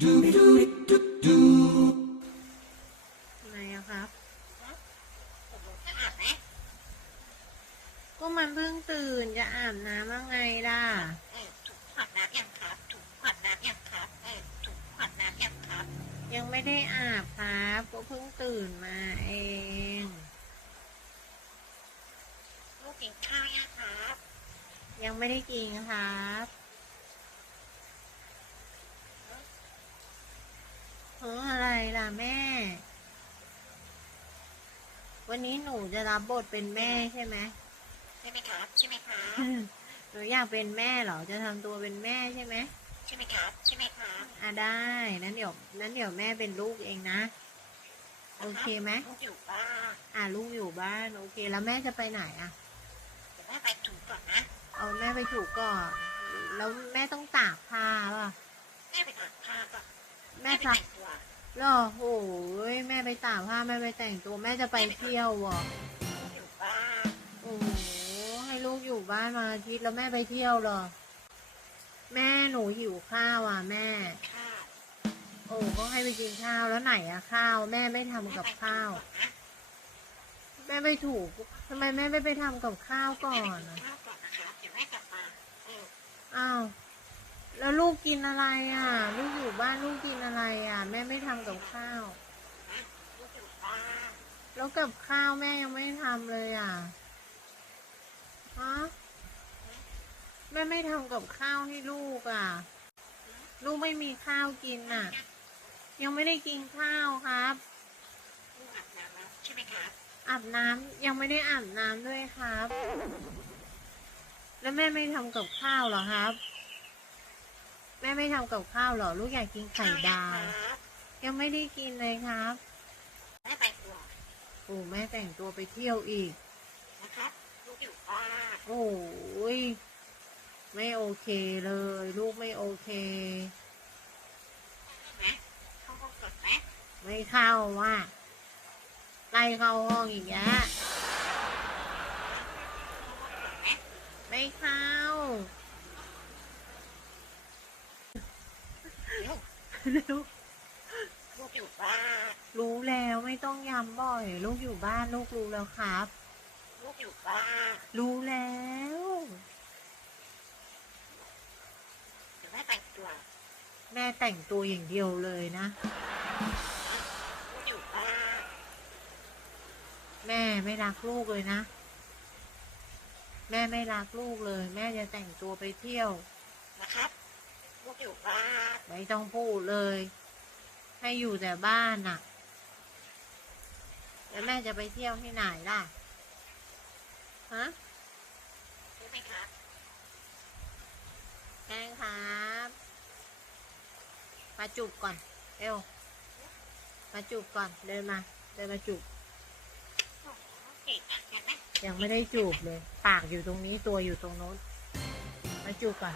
ไหนอะครับจะอาบไหมก็มันเพิ่งตื่นจะอาบน้ำว่าไงล่ะถูกขวดน้ำยังครับถูกขวดน้ำยังครับเอถูกขวดน้ำยังครับ ยังไม่ได้อาบครับก็เพิ่งตื่นมาเองลูกกินข้าวยังครับ ยังไม่ได้กินครับเอออะไรล่ะแม่ วันนี้หนูจะรับบทเป็นแม่ใช่ไหมใช่ไหมครับใช่ไหมครับหนูอยากเป็นแม่เหรอจะทำตัวเป็นแม่ใช่ไหมใช่ไหมครับใช่ไหมครับอะได้นั้นเดี๋ยวนั้นเดี๋ยวแม่เป็นลูกเองนะ โอเคไหมลูกอยู่บ้านอะลูกอยู่บ้านโอเค แล้วแม่จะไปไหนอะเดี๋ยวแม่ไปถูก่อนนะเอาแม่ไปถูกก่อนแล้วแม่ต้องตากผ้าป่ะแม่ไปอาบผ้าก่อนแม่ไปซัก แต่งตัวเหรอโอ้ยแม่ไปตากผ้าแม่ไปแต่งตัวแม่จะไปเที่ยวอะลูกอยู่บ้านโอ้โหให้ลูกอยู่บ้านมาอาทิตย์แล้วแม่ไปเที่ยวเหรอ แม่หนูหิวข้าวอะแม่ข้าวโอ้ก็ให้ไปกินข้าวแล้วไหนอะข้าว แม่ไม่ทำกับข้าว แม่ไปถูก่อนนะแม่ไปถูกทำไมแม่ไม่ไปทำกับข้าวก่อแม่ไปนกินอะข้าวก่อนนะครับเดี๋ยวแม่กลับมาเอออ้าวแล้วลูกกินอะไรอะ ลูกอยู่บ้านลูกกินอะไรอะแม่ไม่ทำกับข้าว แล้วกับข้าวแม่ยังไม่ทำเลยอะฮะแม่ไม่ทำกับข้าวให้ลูกอะ ลูกไม่มีข้าวกินอะ ยังไม่ได้กินข้าวครับลูกอาบน้ำแล้วใช่ไหมครับอาบน้ำยังไม่ได้อาบน้ำด้วยครับ แล้วแม่ไม่ทำกับข้าวเหรอครับ แม่ไม่ทำกับข้าวเหรอ ลูกอยากกินไข่ดาว ยังไม่ได้กินเลยครับแม่ไปตัวโอ้แม่แต่งตัวไปเที่ยวอีกนะครับลูกอยู่บ้านโอ้ยไม่โอเคเลย ลูกไม่โอเคใช่ไหมเข้าห้องก่อนไหมไม่เข้าว่ะไล่เข้าห้องอีกแล้วก่อนไหมไม่เข้าเร็ว ลูก ลูกอยู่บ้าน รู้แล้วไม่ต้องย้ำบ่อย ลูกอยู่บ้านลูกรู้แล้วครับ ลูกอยู่บ้าน รู้แล้วเดี๋ยวแม่แต่งตัว แม่แต่งตัวอย่างเดียวเลยนะ ลูกอยู่บ้าน แม่ไม่รักลูกเลยนะ แม่ไม่รักลูกเลย แม่จะแต่งตัวไปเที่ยว นะครับ ลูกอยู่บ้าน ไม่ต้องพูดเลย ให้อยู่แต่บ้านน่ะ แล้วแม่จะไปเที่ยวที่ไหนล่ะ ฮะใช่ไหมครับแกงครับมาจูบก่อนเร็วมาจูบก่อน เดินมา เดินมาจูบโอ้โหเก่งอะเห็นไหมยังไม่ได้จูบเลย ปากอยู่ตรงนี้ ตัวอยู่ตรงโน้น มาจูบก่อน